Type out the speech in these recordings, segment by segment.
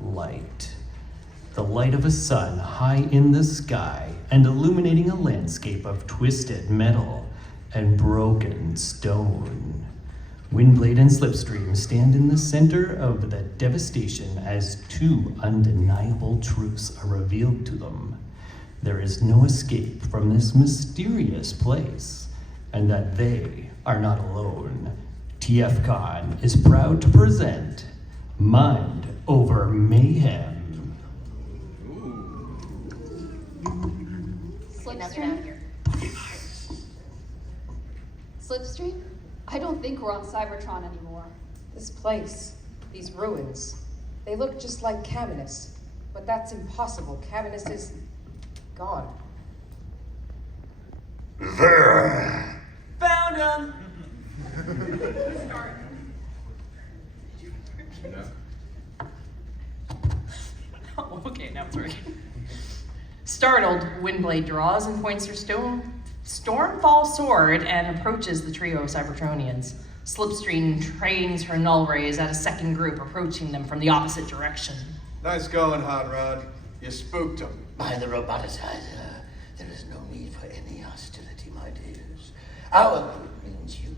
light. The light of a sun high in the sky and illuminating a landscape of twisted metal and broken stone. Windblade and Slipstream stand in the center of the devastation as two undeniable truths are revealed to them. There is no escape from this mysterious place, and that they are not alone. TFcon is proud to present Mind Over Mayhem. Slipstream? Slipstream? I don't think we're on Cybertron anymore. This place, these ruins, they look just like Caminus, but that's impossible. Caminus is gone. There! Found him! Oh, okay, now it's working. Startled, Windblade draws and points her Stormfall sword and approaches the trio of Cybertronians. Slipstream trains her null rays at a second group, approaching them from the opposite direction. Nice going, Hot Rod. You spooked them. By the roboticizer, there is no need for any hostility, my dears. Our group means you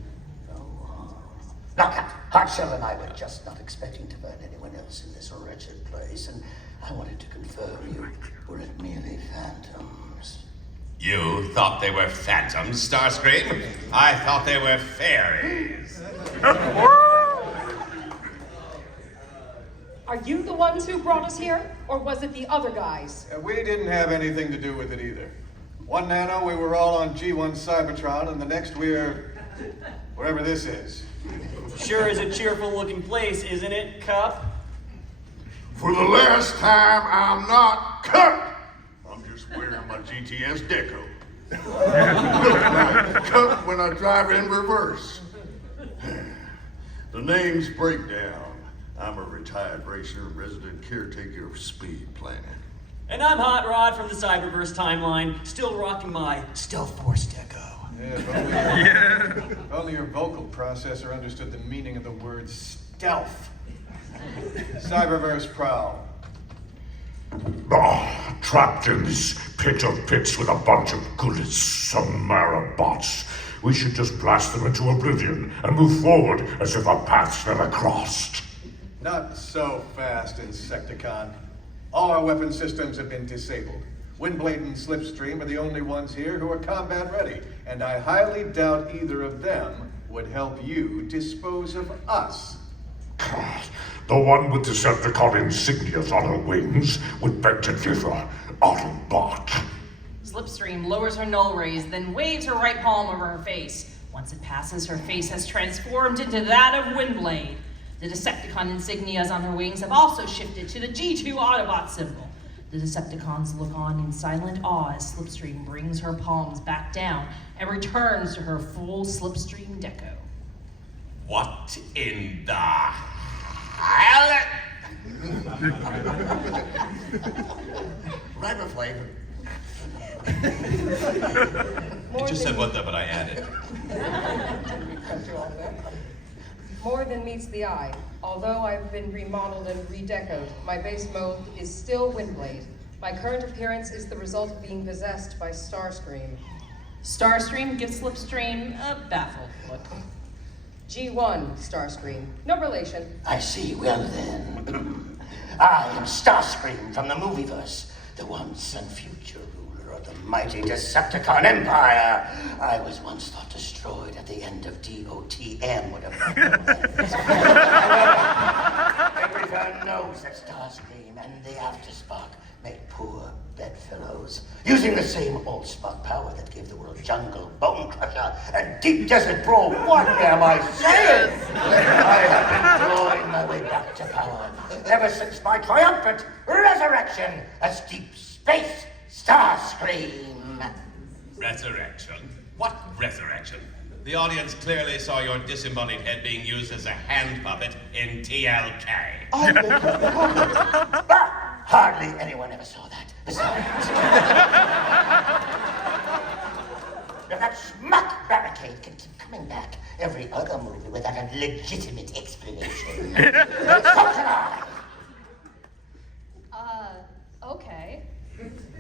no harm. Now, Captain, Hardshell and I were just not expecting to find anyone else in this wretched place, and I wanted to confirm you weren't merely phantoms. You thought they were phantoms, Starscream? I thought they were fairies. Are you the ones who brought us here, or was it the other guys? We didn't have anything to do with it either. One nano, we were all on G1 Cybertron, and the next we're wherever this is. Sure is a cheerful looking place, isn't it, Cup? For the last time, I'm not cut. I'm just wearing my GTS deco. Cut when I drive in reverse. The name's Breakdown. I'm a retired racer, resident caretaker of speed planning. And I'm Hot Rod from the Cyberverse timeline, still rocking my Stealth Force deco. Yeah, if only your vocal processor understood the meaning of the word stealth. Cyberverse prowl. Trapped in this pit of pits with a bunch of good Samara bots. We should just blast them into oblivion and move forward as if our paths never crossed. Not so fast, Insecticon. All our weapon systems have been disabled. Windblade and Slipstream are the only ones here who are combat ready, and I highly doubt either of them would help you dispose of us. The one with Decepticon insignias on her wings would beg to differ. Autobot. Slipstream lowers her null rays, then waves her right palm over her face. Once it passes, her face has transformed into that of Windblade. The Decepticon insignias on her wings have also shifted to the G2 Autobot symbol. The Decepticons look on in silent awe as Slipstream brings her palms back down and returns to her full Slipstream deco. What in the hell? Riper flavor. You just said what though, but I added. More than meets the eye. Although I've been remodeled and redecoed, my base mode is still Windblade. My current appearance is the result of being possessed by Starscream. Starscream gives Slipstream a baffled look. G1 Starscream. No relation. I see. Well then. I am Starscream from the Movieverse, the once and future ruler of the mighty Decepticon Empire. I was once thought destroyed at the end of DOTM, whatever. Everyone knows that Starscream and the Afterspark make poor bedfellows, using the same old Spock power that gave the world Jungle, Bone Crusher, and Deep Desert Brawl. What am I saying? I have been clawing my way back to power ever since my triumphant resurrection as Deep Space Starscream. Resurrection? What resurrection? The audience clearly saw your disembodied head being used as a hand puppet in TLK. But hardly anyone ever saw that. Besides, now that schmuck barricade can keep coming back every other movie without a legitimate explanation. So can I.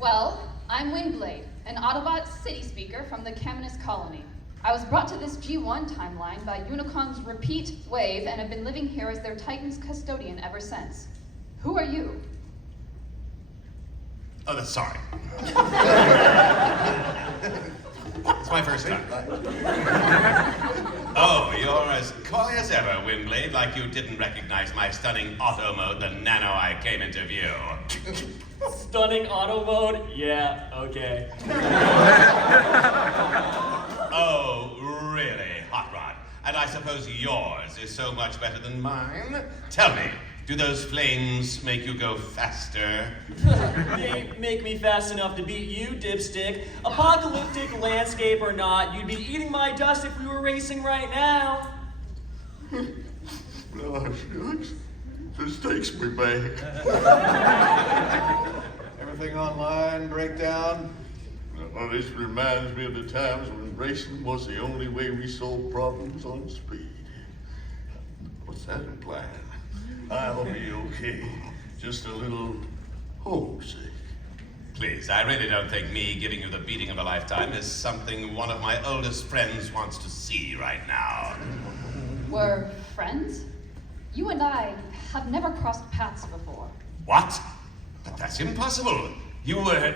Well, I'm Windblade, an Autobot city speaker from the Caminus colony. I was brought to this G1 timeline by Unicron's repeat wave and have been living here as their Titan's custodian ever since. Who are you? Oh, sorry. It's my first time. Oh, you're as coy as ever, Windblade, like you didn't recognize my stunning auto mode the nano I came into view. Stunning auto mode? Yeah, okay. Oh, really, Hot Rod? And I suppose yours is so much better than mine? Tell me, do those flames make you go faster? They make me fast enough to beat you, dipstick. Apocalyptic landscape or not, you'd be eating my dust if we were racing right now. Oh, shucks. This takes me back. Everything online, breakdown? Well, this reminds me of the times when racing was the only way we solved problems on speed. What's that implying? I'll be okay. Just a little homesick. Please, I really don't think me giving you the beating of a lifetime is something one of my oldest friends wants to see right now. We're friends? You and I have never crossed paths before. What? But that's impossible. You were...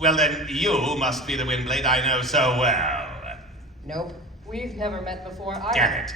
Well then, you must be the Windblade I know so well. Nope, we've never met before either. Damn it.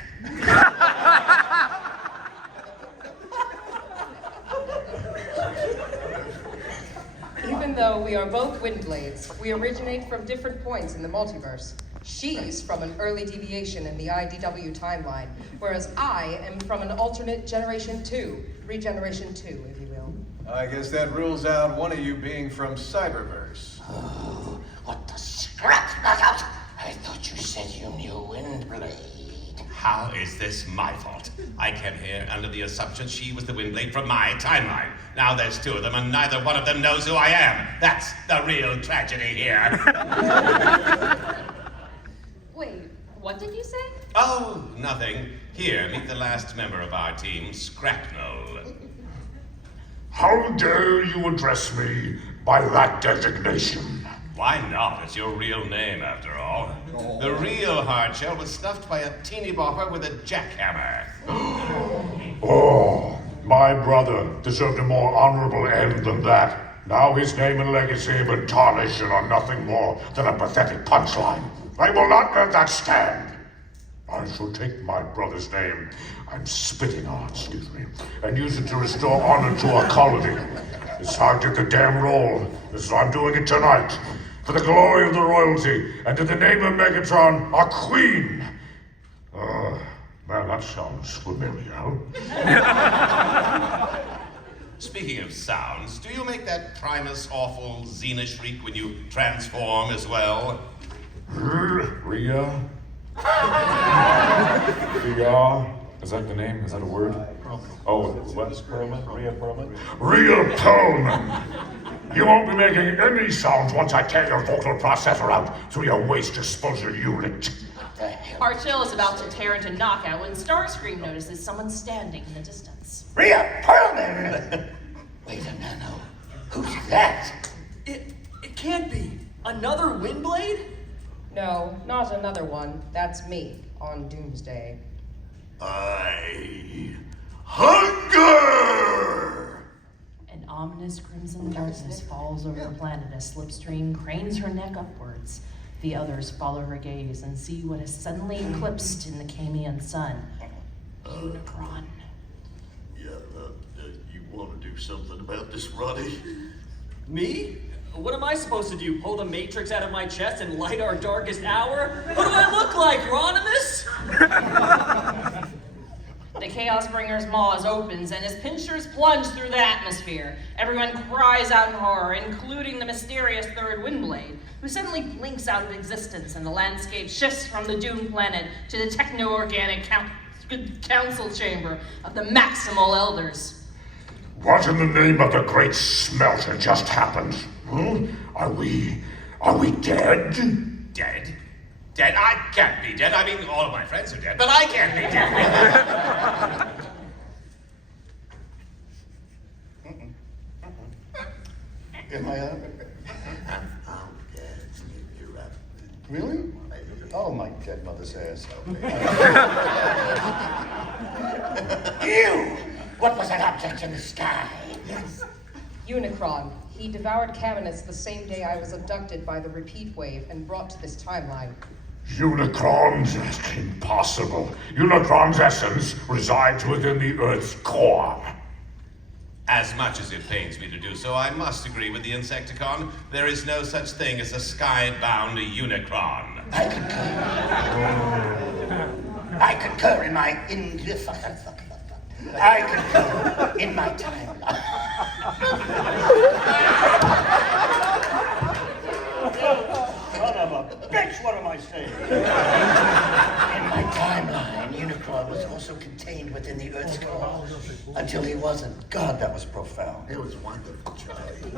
Even though we are both Windblades, we originate from different points in the multiverse. She's from an early deviation in the IDW timeline, whereas I am from an alternate Generation 2, Regeneration 2, if you will. I guess that rules out one of you being from Cyberverse. Oh, what the scrap knockout! I thought you said you knew Windblade. How is this my fault? I came here under the assumption she was the Windblade from my timeline. Now there's two of them and neither one of them knows who I am. That's the real tragedy here. Wait, what did you say? Oh, nothing. Here, meet the last member of our team, Scrapnel. How dare you address me by that designation? Why not? It's your real name, after all. The real Hardshell was stuffed by a teeny bopper with a jackhammer. Oh, my brother deserved a more honorable end than that. Now his name and legacy have been tarnished and are nothing more than a pathetic punchline. I will not let that stand. I shall take my brother's name, I'm spitting on, excuse me, and use it to restore honor to our colony. It's how I did the damn roll. This is why I'm doing it tonight. For the glory of the royalty, and in the name of Megatron, our queen. Man, that sounds familiar. Speaking of sounds, do you make that Primus awful Xena shriek when you transform as well? Rhea? Is that the name? Is that a word? Oh, what? Rhea Perlman? Rhea Perlman! You won't be making any sounds once I tear your vocal processor out through your waste disposal unit. Hardshell is about to tear into knockout when Starscream notices someone standing in the distance. Rhea Perlman! Wait a nano. Who's that? It can't be. Another Windblade? No, not another one. That's me on Doomsday. I hunger! An ominous crimson darkness falls over the planet as Slipstream cranes her neck upwards. The others follow her gaze and see what is suddenly eclipsed in the Camian sun. Unicron. Yeah, you want to do something about this, Roddy? Me? What am I supposed to do? Pull the Matrix out of my chest and light our darkest hour? What do I look like, Ronimus? The Chaos Bringer's maws opens and his pincers plunge through the atmosphere. Everyone cries out in horror, including the mysterious third Windblade, who suddenly blinks out of existence and the landscape shifts from the doomed planet to the techno-organic council chamber of the Maximal Elders. What in the name of the great smelter just happened? Are we dead? Dead? Dead? I can't be dead. I mean, all of my friends are dead, but I can't be dead. Am I up? I'm dead. You're up. Really? Oh, my dead mother's ass. You! What was that object in the sky? Yes. Unicron. He devoured Caminus the same day I was abducted by the repeat wave and brought to this timeline. Unicrons? That's impossible. Unicron's essence resides within the Earth's core. As much as it pains me to do so, I must agree with the Insecticon. There is no such thing as a sky-bound Unicron. I concur in my I concur in my timeline. Son of a bitch, what am I saying? In my timeline, Unicron was also contained within the Earth's core until he wasn't. God, that was profound. It was wonderful, Charlie.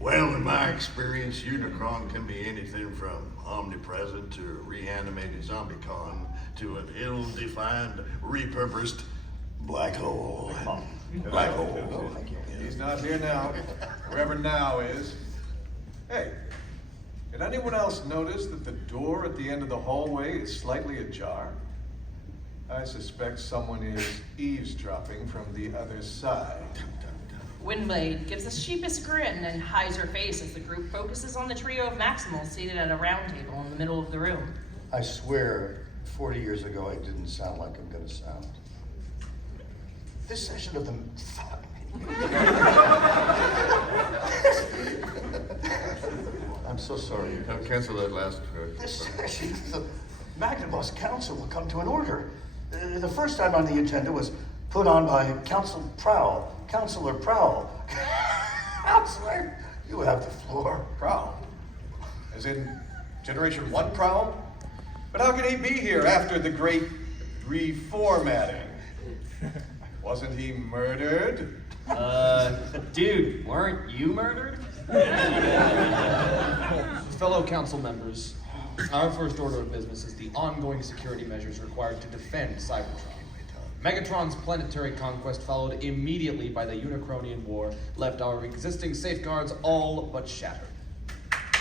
Well, in my experience, Unicron can be anything from omnipresent to a reanimated zombie-con to an ill-defined, repurposed black hole. Black hole. He's not here now. Wherever now is. Hey, did anyone else notice that the door at the end of the hallway is slightly ajar? I suspect someone is eavesdropping from the other side. Windblade gives a sheepish grin and hides her face as the group focuses on the trio of Maximal seated at a round table in the middle of the room. I swear, 40 years ago, I didn't sound like I'm gonna sound. This session of the... I'm so sorry. Cancel that last. This session of the Maximal's Council will come to an order. The first time on the agenda was put on by Counselor Prowl. Counselor, you have the floor. Prowl? As in Generation 1 Prowl? But how can he be here after the great reformatting? Wasn't he murdered? Dude, weren't you murdered? Fellow council members, our first order of business is the ongoing security measures required to defend Cybertron. Megatron's planetary conquest, followed immediately by the Unicronian War, left our existing safeguards all but shattered.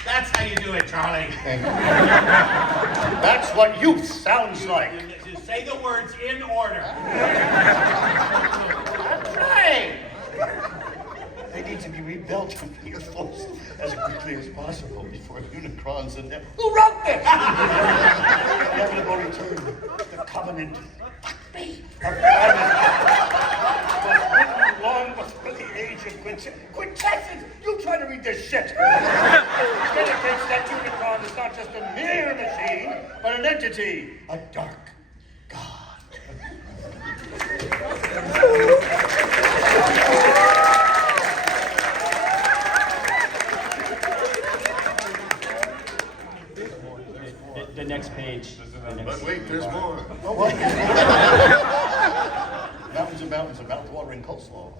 That's how you do it, Charlie. That's what youth sounds like. Just say the words in order. I'm trying. They need to be rebuilt and reinforced as quickly as possible before Unicron's and them. Who wrote this? Inevitable return. The Covenant. Me. Was written long before the age of quintessence. You try to read this shit. It indicates that Unicron is not just a mere machine, but an entity, a dark god. The next page. But wait, there's more. Oh, what? Mountains and mountains of mouth-watering coleslaw.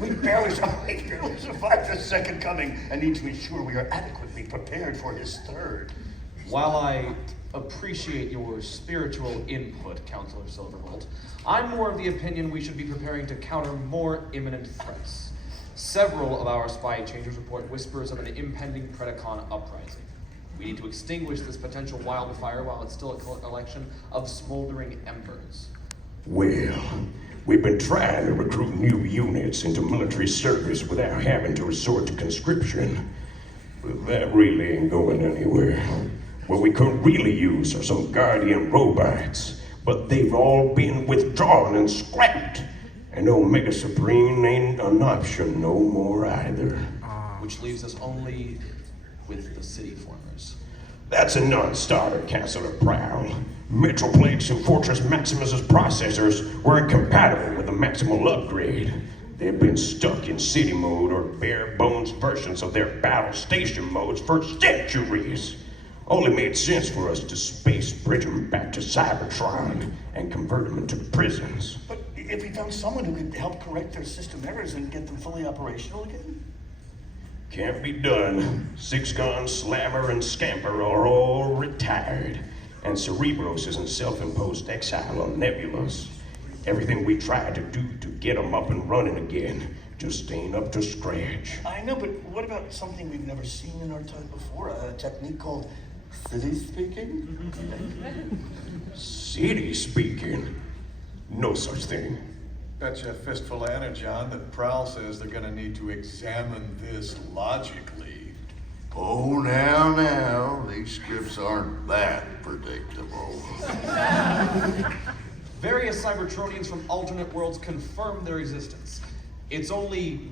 we barely survived the second coming and need to ensure we are adequately prepared for his third. While I appreciate your spiritual input, Counselor Silverbolt, I'm more of the opinion we should be preparing to counter more imminent threats. Several of our spy changers report whispers of an impending Predacon uprising. We need to extinguish this potential wildfire while it's still a collection of smoldering embers. Well, we've been trying to recruit new units into military service without having to resort to conscription. But that really ain't going anywhere. What we could really use are some Guardian robots, but they've all been withdrawn and scrapped. And Omega Supreme ain't an option no more either. Which leaves us only with the city formers. That's a non-starter, Counselor Prowl. Metroplates and Fortress Maximus's processors were incompatible with the Maximal upgrade. They've been stuck in city mode or bare-bones versions of their battle station modes for centuries. Only made sense for us to space bridge them back to Cybertron and convert them into prisons. But if we found someone who could help correct their system errors and get them fully operational again? Can't be done. Six-Gun, Slammer, and Scamper are all retired. And Cerebros is in self-imposed exile on Nebulous. Everything we tried to do to get them up and running again just ain't up to scratch. I know, but what about something we've never seen in our time before? A technique called city speaking? City speaking? No such thing. Bet you a fistful of energon that Prowl says they're gonna need to examine this logically. Oh, now, these scripts aren't that predictable. Various Cybertronians from alternate worlds confirm their existence. It's only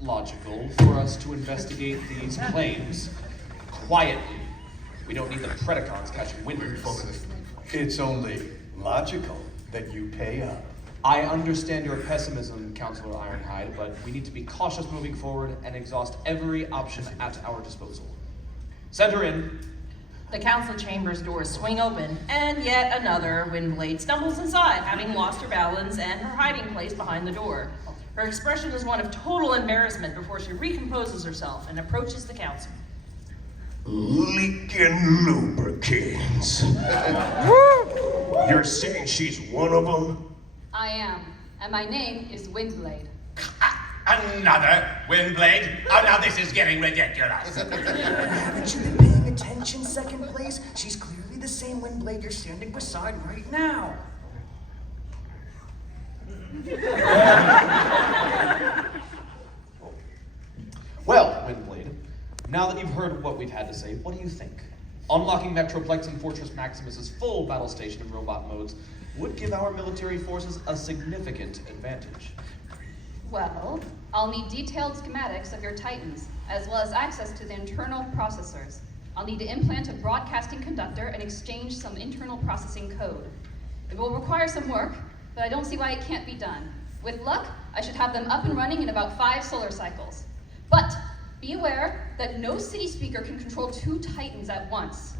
logical for us to investigate these claims quietly. We don't need the Predacons catching wind of this. It's only logical that you pay up. I understand your pessimism, Counselor Ironhide, but we need to be cautious moving forward and exhaust every option at our disposal. Send her in. The council chamber's doors swing open, and yet another Windblade stumbles inside, having lost her balance and her hiding place behind the door. Her expression is one of total embarrassment before she recomposes herself and approaches the council. Leaking lubricants. You're saying she's one of them? I am, and my name is Windblade. Another Windblade? Oh, now this is getting ridiculous. Haven't you been paying attention, second place? She's clearly the same Windblade you're standing beside right now. Well, Windblade, now that you've heard what we've had to say, what do you think? Unlocking Metroplex and Fortress Maximus's full battle station and robot modes would give our military forces a significant advantage. Well, I'll need detailed schematics of your Titans, as well as access to the internal processors. I'll need to implant a broadcasting conductor and exchange some internal processing code. It will require some work, but I don't see why it can't be done. With luck, I should have them up and running in about 5 solar cycles. But be aware that no city speaker can control 2 Titans at once.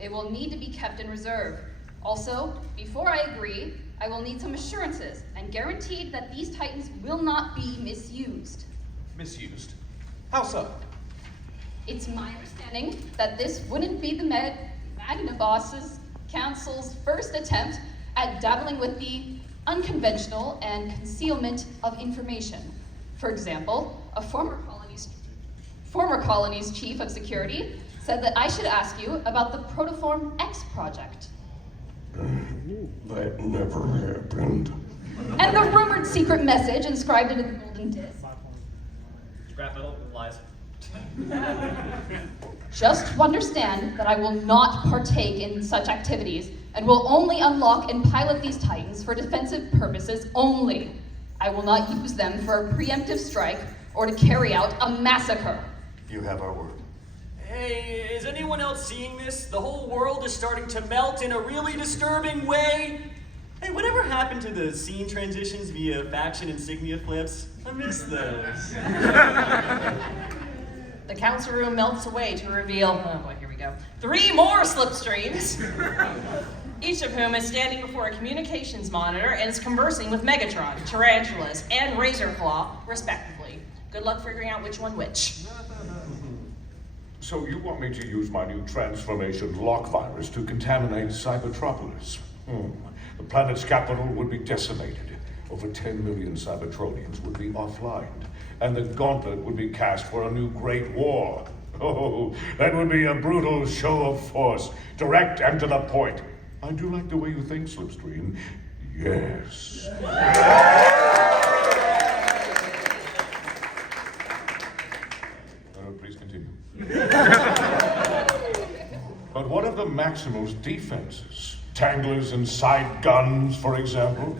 It will need to be kept in reserve. Also, before I agree, I will need some assurances and guaranteed that these Titans will not be misused. Misused? How so? It's my understanding that this wouldn't be the Magnaboss's Council's first attempt at dabbling with the unconventional and concealment of information. For example, a former colony's chief of security said that I should ask you about the Protoform X project. That never happened. And the rumored secret message inscribed into the golden disc. Scrap metal, lies. Just understand that I will not partake in such activities and will only unlock and pilot these Titans for defensive purposes only. I will not use them for a preemptive strike or to carry out a massacre. You have our word. Hey, is anyone else seeing this? The whole world is starting to melt in a really disturbing way. Hey, whatever happened to the scene transitions via faction insignia flips? I miss those. The council room melts away to reveal, oh boy, here we go, 3 more slipstreams, each of whom is standing before a communications monitor and is conversing with Megatron, Tarantulas, and Razorclaw, respectively. Good luck figuring out which one which. So you want me to use my new transformation lock virus to contaminate Cybertropolis? The planet's capital would be decimated. Over 10 million Cybertronians would be offline. And the gauntlet would be cast for a new great war. Oh, that would be a brutal show of force, direct and to the point. I do like the way you think, Slipstream. Yes. Please continue. But what of the Maximal's defenses? Tanglers and side guns, for example?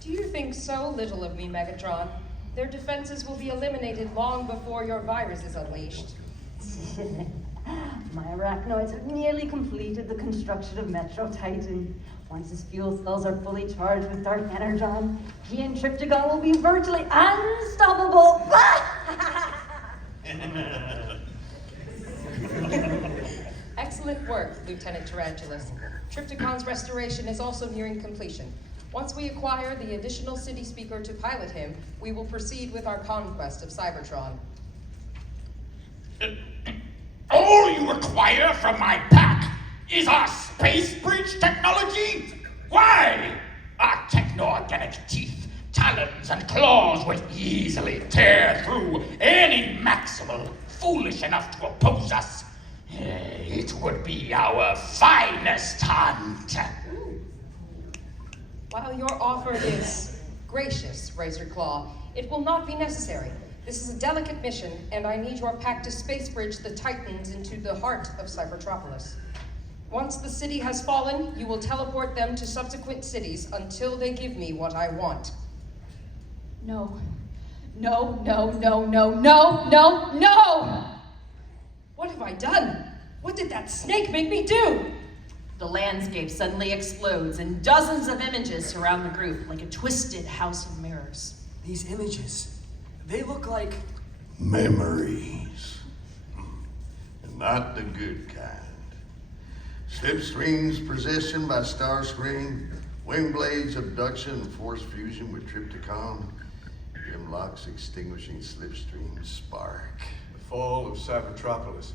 Do you think so little of me, Megatron? Their defenses will be eliminated long before your virus is unleashed. My arachnoids have nearly completed the construction of Metro Titan. Once his fuel cells are fully charged with dark energon, he and Triptychon will be virtually unstoppable. Excellent work, Lieutenant Tarantulas. Triptychon's restoration is also nearing completion. Once we acquire the additional city speaker to pilot him, we will proceed with our conquest of Cybertron. All you require from my pack is our space bridge technology? Why? Our tech talons and claws would easily tear through any Maximal foolish enough to oppose us. It would be our finest hunt. While your offer is gracious, Razorclaw, it will not be necessary. This is a delicate mission, and I need your pack to space bridge the Titans into the heart of Cybertropolis. Once the city has fallen, you will teleport them to subsequent cities until they give me what I want. No. No, no, no, no, no, no, no! What have I done? What did that snake make me do? The landscape suddenly explodes, and dozens of images surround the group like a twisted house of mirrors. These images, they look like... Memories. And not the good kind. Slipstream's possession by Starscream, Windblade's abduction and force fusion with Trypticon, Grimlock's extinguishing Slipstream's spark. The fall of Cybertropolis.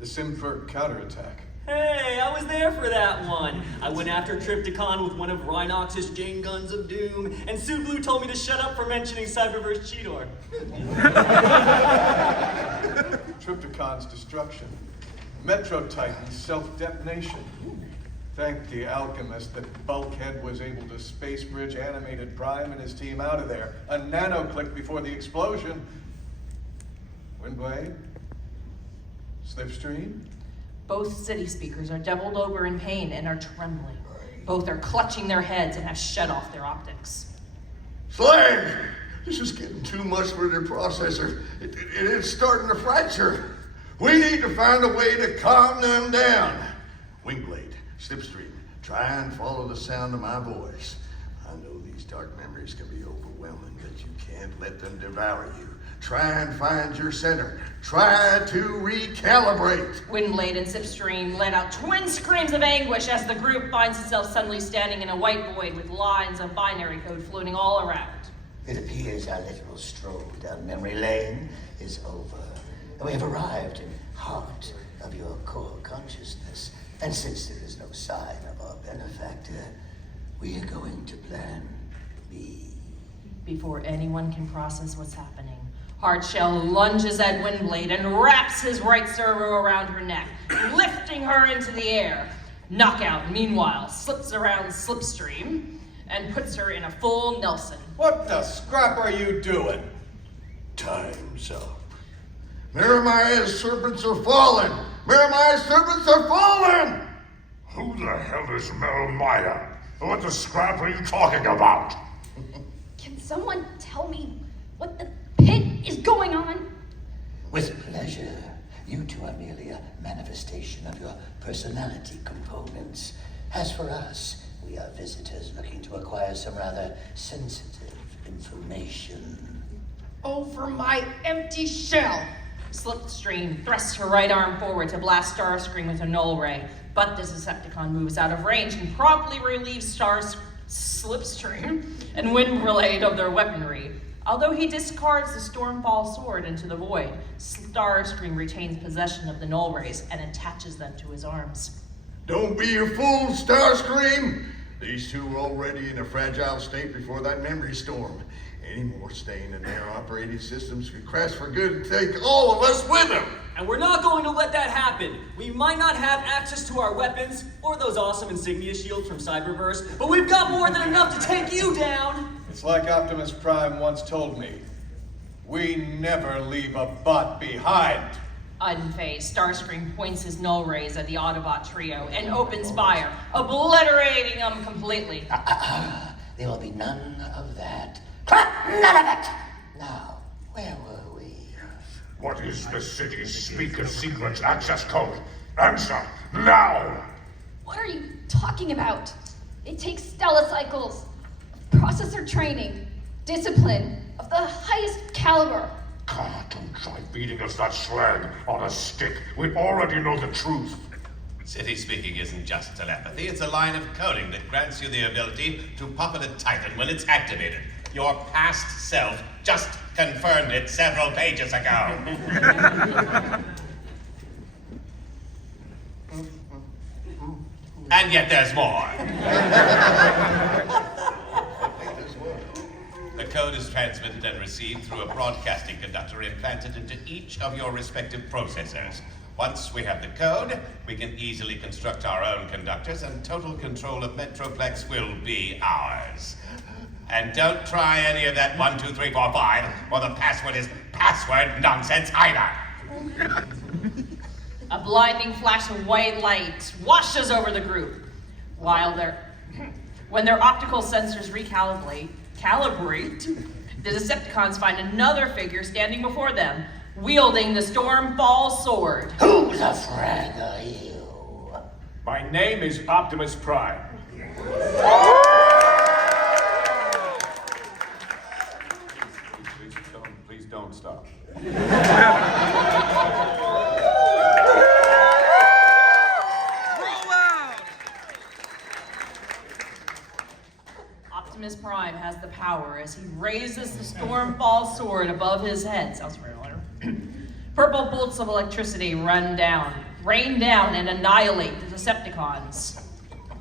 The Simfer counterattack. Hey, I was there for that one. I went after Trypticon with one of Rhinox's Jane Guns of Doom, and Sublue told me to shut up for mentioning Cyberverse Cheetor. Trypticon's destruction. Metro Titan's self-detonation. Thank the alchemist that Bulkhead was able to space bridge Animated Prime and his team out of there. A nanoclick before the explosion. Windblade? Slipstream? Both city speakers are doubled over in pain and are trembling. Both are clutching their heads and have shut off their optics. Slag! This is getting too much for their processor. It's starting to fracture. We need to find a way to calm them down. Wingblade, Slipstream, try and follow the sound of my voice. I know these dark memories can be overwhelming, but you can't let them devour you. Try and find your center. Try to recalibrate. Windblade and Slipstream let out twin screams of anguish as the group finds itself suddenly standing in a white void with lines of binary code floating all around. It appears our little stroll down memory lane is over. We have arrived in the heart of your core consciousness. And since there is no sign of our benefactor, we are going to plan B. Before anyone can process what's happening, Hardshell lunges at Windblade and wraps his right servo around her neck, lifting her into the air. Knockout, meanwhile, slips around Slipstream and puts her in a full Nelson. What the scrap are you doing? Time's up. Miramaya's serpents are falling! Miramaya's serpents are falling! Who the hell is Mel Maya? What the scrap are you talking about? Can someone tell me what the pit is going on? With pleasure. You two are merely a manifestation of your personality components. As for us, we are visitors looking to acquire some rather sensitive information. Over my empty shell! Slipstream thrusts her right arm forward to blast Starscream with a null ray, but the Decepticon moves out of range and promptly relieves Slipstream and Windblade of their weaponry. Although he discards the Stormfall sword into the void, Starscream retains possession of the null rays and attaches them to his arms. Don't be a fool, Starscream! These two were already in a fragile state before that memory storm. Any more staying in their operating systems could crash for good and take all of us with them! And we're not going to let that happen. We might not have access to our weapons or those awesome insignia shields from Cyberverse, but we've got more than enough to take you down! It's like Optimus Prime once told me. We never leave a bot behind. Unfazed, Starscream points his null rays at the Autobot trio and opens fire, obliterating them completely. There will be none of that. None of it! Now, where were we? What is the city's speaker secret access code? Answer, now! What are you talking about? It takes stellocycles, processor training, discipline of the highest caliber. Don't try feeding us that slag on a stick. We already know the truth. City speaking isn't just telepathy, it's a line of coding that grants you the ability to puppet a Titan when it's activated. Your past self just confirmed it several pages ago. And yet there's more. The code is transmitted and received through a broadcasting conductor implanted into each of your respective processors. Once we have the code, we can easily construct our own conductors, and total control of Metroplex will be ours. And don't try any of that 1, 2, 3, 4, 5, or the password is password nonsense either. A blinding flash of white light washes over the group, when their optical sensors calibrate, the Decepticons find another figure standing before them, wielding the Stormfall sword. Who the frag are you? My name is Optimus Prime. Please don't stop. Optimus Prime has the power as he raises the Stormfall sword above his head. Sounds familiar. Purple bolts of electricity rain down, and annihilate the Decepticons.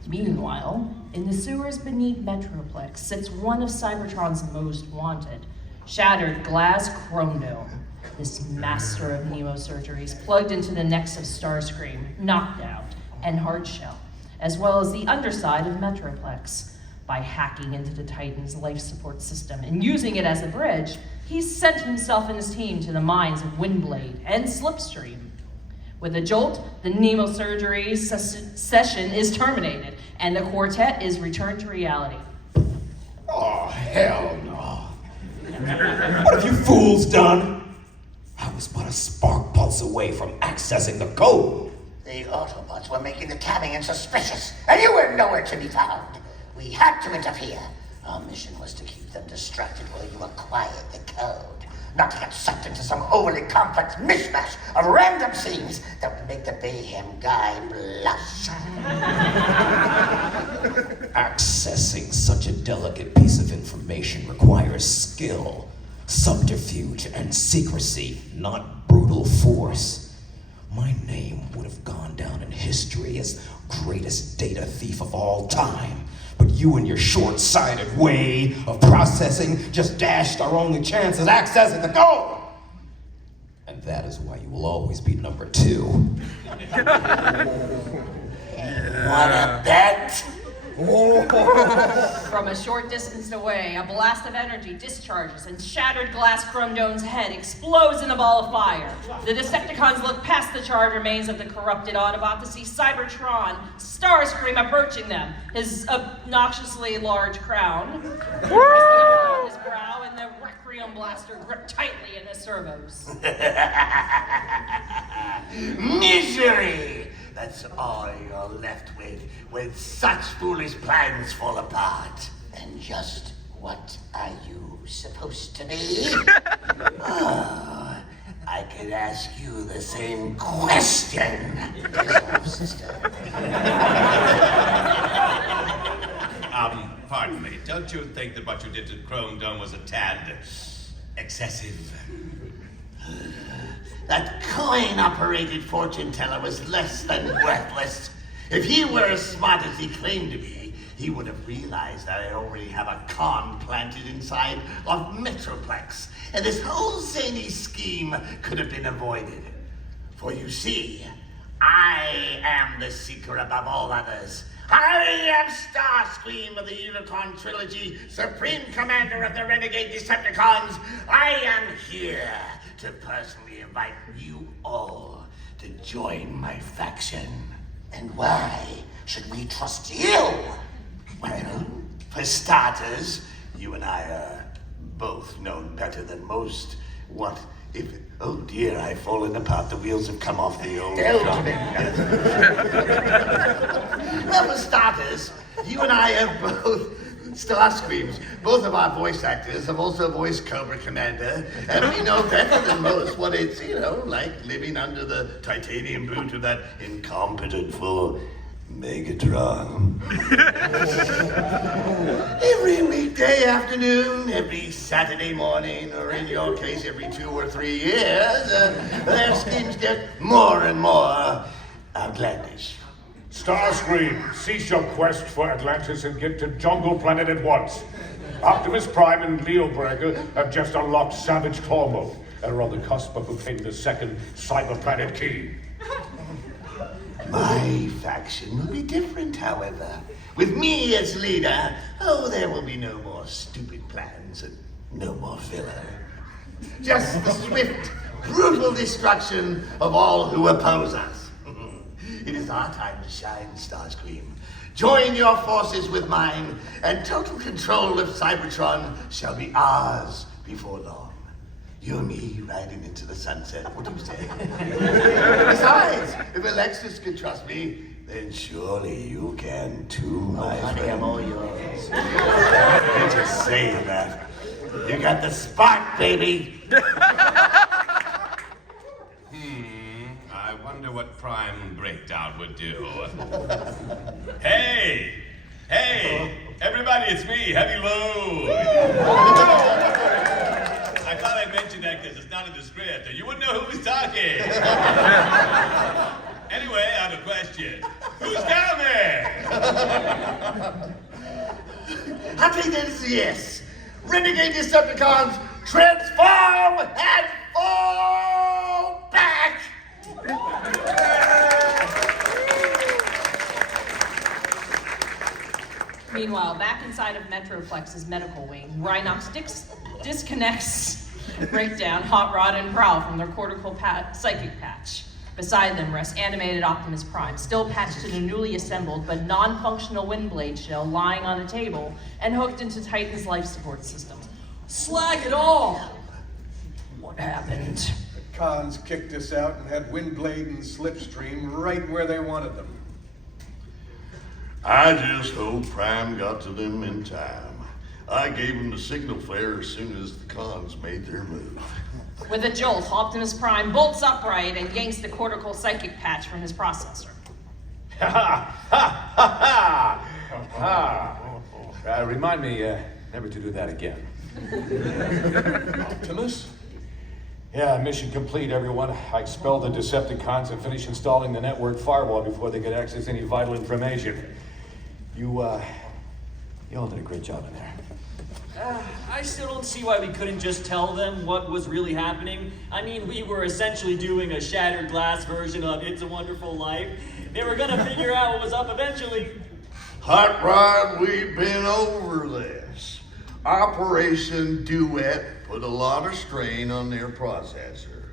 Meanwhile, in the sewers beneath Metroplex sits one of Cybertron's most wanted, Shattered Glass Chrome Dome. This master of nemosurgeries plugged into the necks of Starscream, knocked out, and Hardshell, as well as the underside of Metroplex. By hacking into the Titan's life support system and using it as a bridge, he's sent himself and his team to the mines of Windblade and Slipstream. With a jolt, the nemosurgery session is terminated, and the quartet is returned to reality. Oh, hell no. What have you fools done? I was but a spark pulse away from accessing the code. The Autobots were making the Camion suspicious, and you were nowhere to be found. We had to interfere. Our mission was to keep them distracted while you acquired the code, not to get sucked into some overly complex mishmash of random scenes that would make the Mayhem guy blush. Accessing such a delicate piece of information requires skill, subterfuge, and secrecy, not brutal force. My name would have gone down in history as greatest data thief of all time. But you and your short-sighted way of processing just dashed our only chance at accessing the code. And that is why you will always be number 2. Wanna bet? From a short distance away, a blast of energy discharges and Shattered Glass Chrome Dome's head explodes in a ball of fire. The Decepticons look past the charred remains of the corrupted Autobot to see Cybertron, Starscream approaching them, his obnoxiously large crown, resting upon his brow, and the Requiem blaster gripped tightly in his servos. Misery! That's all you're left with when such foolish plans fall apart. And just what are you supposed to be? Oh, I could ask you the same question. Sister. Pardon me. Don't you think that what you did to Chrome Dome was a tad excessive? That coin-operated fortune teller was less than worthless. If he were as smart as he claimed to be, he would have realized that I already have a con planted inside of Metroplex, and this whole zany scheme could have been avoided. For you see, I am the seeker above all others. I am Starscream of the Unicron trilogy, Supreme Commander of the Renegade Decepticons. I am here to personally invite you all to join my faction. And why should we trust you? Well, for starters, you and I are both known better than most. What if... Oh dear, I've fallen apart. The wheels have come off the old truck. Well, for starters, you and I are both Starscreams. Both of our voice actors have also voiced Cobra Commander, and we know better than most what it's, like living under the titanium boot of that incompetent fool, Megatron. Every weekday afternoon, every Saturday morning, or in your case, every 2 or 3 years, their schemes get more and more outlandish. Starscream, cease your quest for Atlantis and get to Jungle Planet at once. Optimus Prime and Leo Breaker have just unlocked Savage Claw mode and are on the cusp of obtaining the second cyber planet key. My faction will be different, however. With me as leader, there will be no more stupid plans and no more filler. Just the swift, brutal destruction of all who oppose us. It is our time to shine, Starscream. Join your forces with mine, and total control of Cybertron shall be ours before long. You and me riding into the sunset, what do you say? Besides, if Alexis can trust me, then surely you can too, my friend. I'm all yours. You're just saying that. You got the spark, baby. I wonder what Prime Breakdown would do. Hey! Everybody, it's me, Heavy Load! I thought I'd mention that because it's not in the script, or you wouldn't know who was talking. Anyway, I have a question. Who's down there? I think that's a yes. Renegade Decepticons, transform and fall back! Meanwhile, back inside of Metroplex's medical wing, Rhinox disconnects Breakdown, Hot Rod, and Prowl from their cortical psychic patch. Beside them rests animated Optimus Prime, still patched in a newly assembled but non-functional Windblade shell lying on a table and hooked into Titan's life support system. Slag it all! What happened? The cons kicked us out and had Windblade and Slipstream right where they wanted them. I just hope Prime got to them in time. I gave him the signal flare as soon as the cons made their move. With a jolt, Optimus Prime bolts upright and yanks the cortical psychic patch from his processor. Remind me never to do that again. Optimus? Yeah, mission complete, everyone. I expelled the Decepticons and finished installing the network firewall before they could access any vital information. You all did a great job in there. I still don't see why we couldn't just tell them what was really happening. I mean, we were essentially doing a shattered glass version of It's a Wonderful Life. They were gonna figure out what was up eventually. Hot Rod, we've been over this. Operation Duet put a lot of strain on their processor.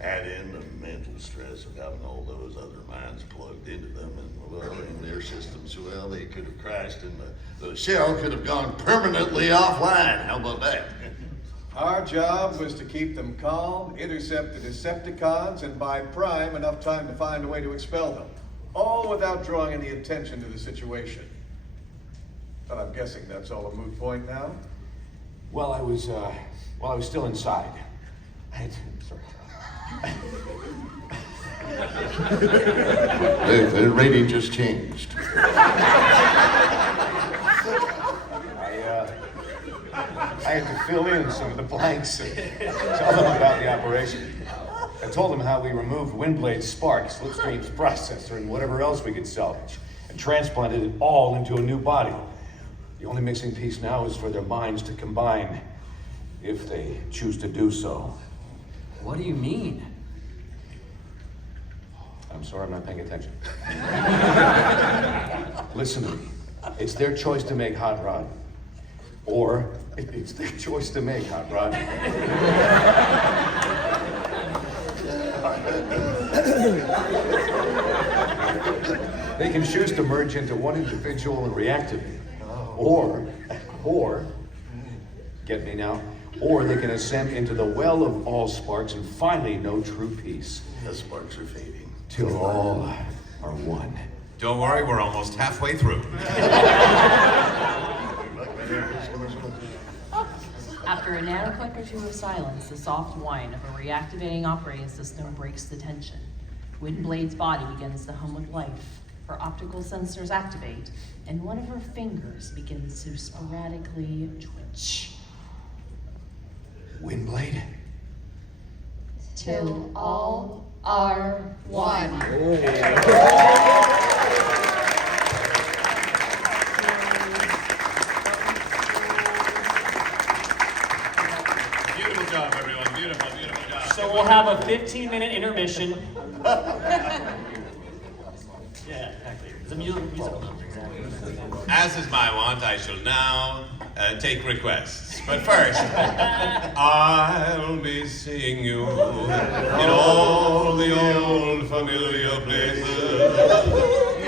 Add in the mental stress of having all those other minds plugged into them and in their systems. Well, they could have crashed and the shell could have gone permanently offline. How about that? Our job was to keep them calm, intercept the Decepticons, and buy Prime enough time to find a way to expel them. All without drawing any attention to the situation. But I'm guessing that's all a moot point now? Well, I was still inside. Sorry. The rating just changed. I had to fill in some of the blanks and tell them about the operation. I told them how we removed Windblade's spark, Slipstream's processor, and whatever else we could salvage, and transplanted it all into a new body. The only missing piece now is for their minds to combine, if they choose to do so. What do you mean? I'm sorry, I'm not paying attention. Listen to me. It's their choice to make Hot Rod. Or, it's their choice to make Hot Rod. They can choose to merge into one individual and reactivate. Or, get me now? Or they can ascend into the well of all sparks and finally know true peace. The sparks are fading. Till all are one. Don't worry, we're almost halfway through. After a nanoclick or two of silence, the soft whine of a reactivating operating system breaks the tension. Windblade's body begins to hum with life. Her optical sensors activate, and one of her fingers begins to sporadically twitch. Windblade? Till all are one. have a 15-minute intermission. Yeah, exactly. It's a musical number, exactly. As is my wont, I shall now take requests. But first, I'll be seeing you in all the old familiar places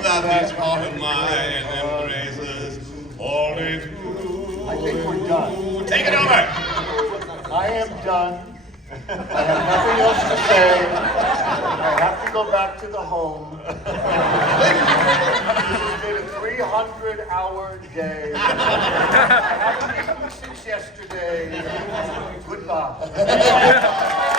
that is part of my embraces all day through. I think we're done. Take it over! I am done. I have nothing else to say. I have to go back to the home. This has been a 300-hour day. I haven't eaten since yesterday. Goodbye.